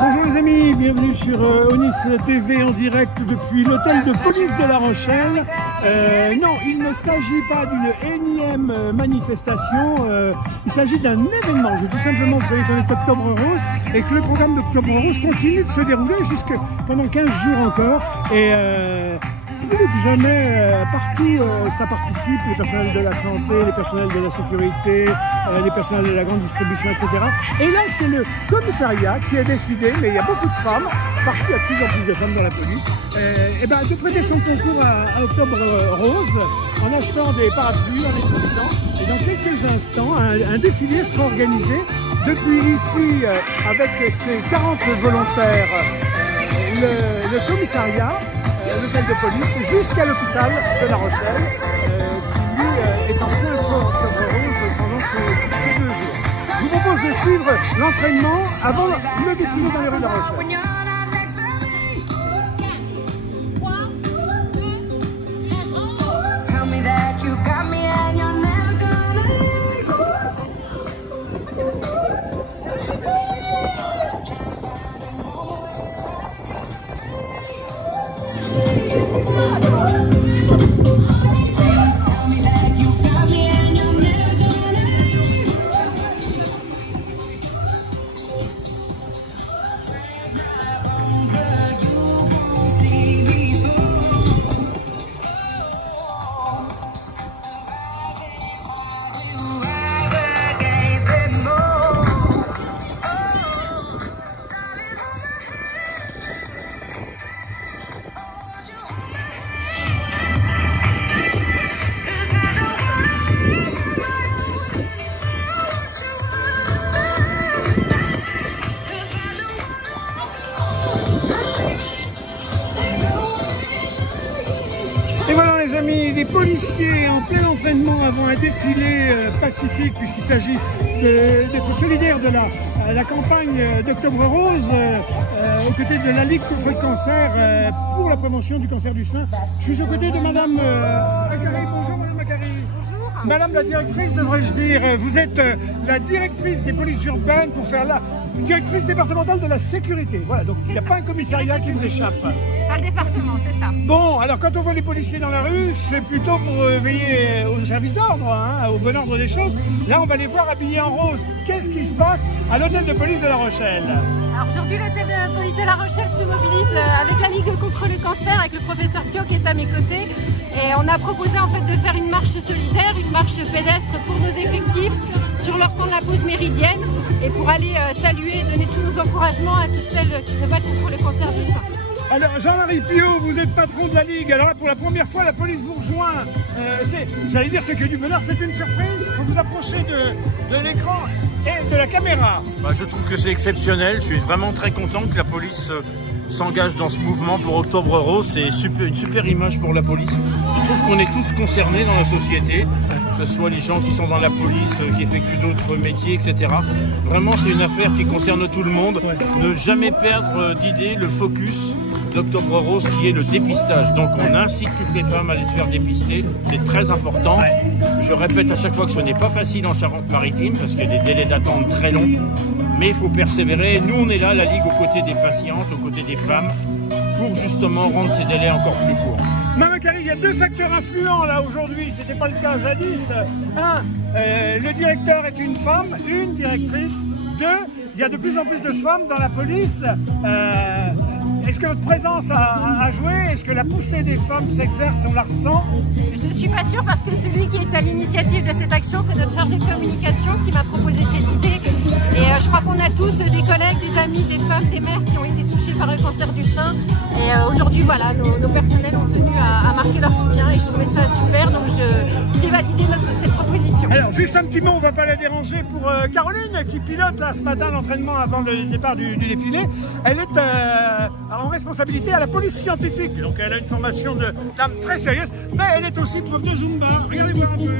Bonjour les amis, bienvenue sur Onis TV en direct depuis l'hôtel de police de La Rochelle. Non, il ne s'agit pas d'une énième manifestation, il s'agit d'un événement. Je tout simplement, vous savez qu'on est Octobre Rose et que le programme d'Octobre Rose continue de se dérouler jusque pendant 15 jours encore. Et plus que jamais, partout ça participe, les personnels de la santé, les personnels de la sécurité, les personnels de la grande distribution, etc. Et là, c'est le commissariat qui a décidé, mais il y a beaucoup de femmes, parce qu'il y a de plus en plus de femmes dans la police, de prêter son concours à Octobre Rose en achetant des parapluies, en les diffusant. Et dans quelques instants, un défilé sera organisé depuis ici, avec ses 40 volontaires, le commissariat, l'hôtel de police, jusqu'à l'hôpital de La Rochelle, qui lui est en plein fort Octobre Rose pendant ces 2 jours. Je vous propose de suivre l'entraînement avant le défilé dans les rues de La Rochelle. Et voilà les amis, les policiers en plein entraînement avant un défilé pacifique, puisqu'il s'agit d'être solidaires de la campagne d'Octobre Rose aux côtés de la Ligue contre le cancer pour la prévention du cancer du sein. Je suis aux côtés de Madame Macari. Bonjour Madame Macari. Bonjour. Madame la directrice, devrais-je dire, vous êtes la directrice des polices urbaines pour faire la directrice départementale de la sécurité. Voilà, donc il n'y a pas un commissariat qui vous échappe. Par le département, c'est ça. Bon, alors quand on voit les policiers dans la rue, c'est plutôt pour veiller au service d'ordre, hein, au bon ordre des choses. Là, on va les voir habillés en rose. Qu'est-ce qui se passe à l'hôtel de police de La Rochelle? Alors aujourd'hui, l'hôtel de police de La Rochelle se mobilise avec la Ligue contre le cancer, avec le professeur Pio qui est à mes côtés. Et on a proposé en fait de faire une marche solidaire, une marche pédestre pour nos effectifs sur leur temps de la pause méridienne et pour aller saluer et donner tous nos encouragements à toutes celles qui se battent contre le cancer du sein. Alors Jean-Marie Pio, vous êtes patron de la Ligue, alors là pour la première fois la police vous rejoint, j'allais dire c'est que du bonheur, c'est une surprise, il faut vous approcher de l'écran et de la caméra. Je trouve que c'est exceptionnel, je suis vraiment très content que la police s'engage dans ce mouvement pour Octobre Rose, c'est une super image pour la police. Je trouve qu'on est tous concernés dans la société, que ce soit les gens qui sont dans la police, qui effectuent d'autres métiers, etc. Vraiment c'est une affaire qui concerne tout le monde, ne jamais perdre d'idée le focus d'Octobre Rose qui est le dépistage. Donc on incite toutes les femmes à aller se faire dépister, c'est très important. Je répète à chaque fois que ce n'est pas facile en Charente-Maritime parce qu'il y a des délais d'attente très longs, mais il faut persévérer. Nous on est là, la Ligue, aux côtés des patientes, aux côtés des femmes, pour justement rendre ces délais encore plus courts. Madame Macari, il y a 2 facteurs influents là aujourd'hui, c'était pas le cas jadis. Le directeur est une femme, une directrice. 2, il y a de plus en plus de femmes dans la police. Est-ce que votre présence a joué? Est-ce que la poussée des femmes s'exerce? On la ressent? Je ne suis pas sûre parce que celui qui est à l'initiative de cette action, c'est notre chargé de communication qui m'a proposé cette idée. Et je crois qu'on a tous des collègues, des amis, des femmes, des mères qui ont été touchées par le cancer du sein. Et aujourd'hui, voilà, nos personnels ont tenu à marquer leur soutien et je trouvais ça super. Donc j'ai validé cette proposition. Alors juste un petit mot, on ne va pas la déranger pour Caroline qui pilote là ce matin l'entraînement avant le départ du défilé. Elle est en responsabilité à la police scientifique, donc elle a une formation de dame très sérieuse, mais elle est aussi prof de Zumba. Regardez voir un peu.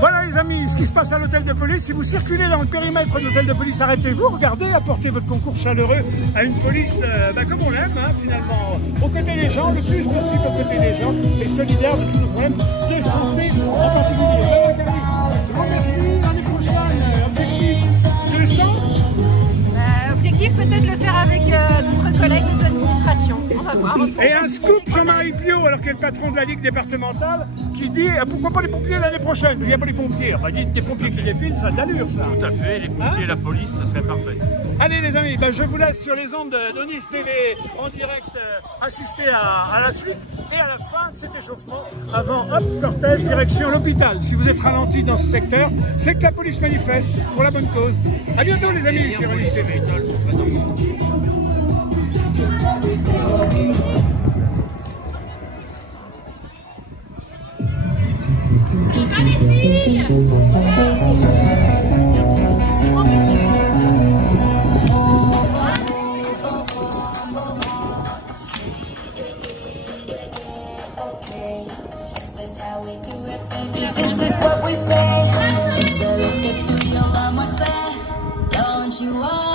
Voilà les amis, ce qui se passe à l'hôtel de police. Si vous circulez dans le périmètre de l'hôtel de police, arrêtez-vous, regardez, apportez votre concours chaleureux à une police comme on l'aime, hein, finalement, aux côtés des gens, le plus possible aux côtés des gens, et solidaire de tous nos problèmes de santé en particulier. Merci, l'année prochaine, objectif 200. Objectif peut-être le faire avec notre collègue de l'administration. On va voir. Et un scoop, Jean-Marie Piot, alors qu'il est le patron de la Ligue départementale, qui dit pourquoi pas les pompiers l'année prochaine? Il n'y a pas les pompiers. Bah, dites des pompiers qui défilent, ça a de l'allure, ça. Tout à fait, les pompiers et la police, ça serait parfait. Allez les amis, je vous laisse sur les ondes d'Onis TV en direct assister à la suite et à la fin de cet échauffement avant, hop, cortège, direction l'hôpital. Si vous êtes ralenti dans ce secteur, c'est que la police manifeste pour la bonne cause. À bientôt les amis sur Onis TV. You are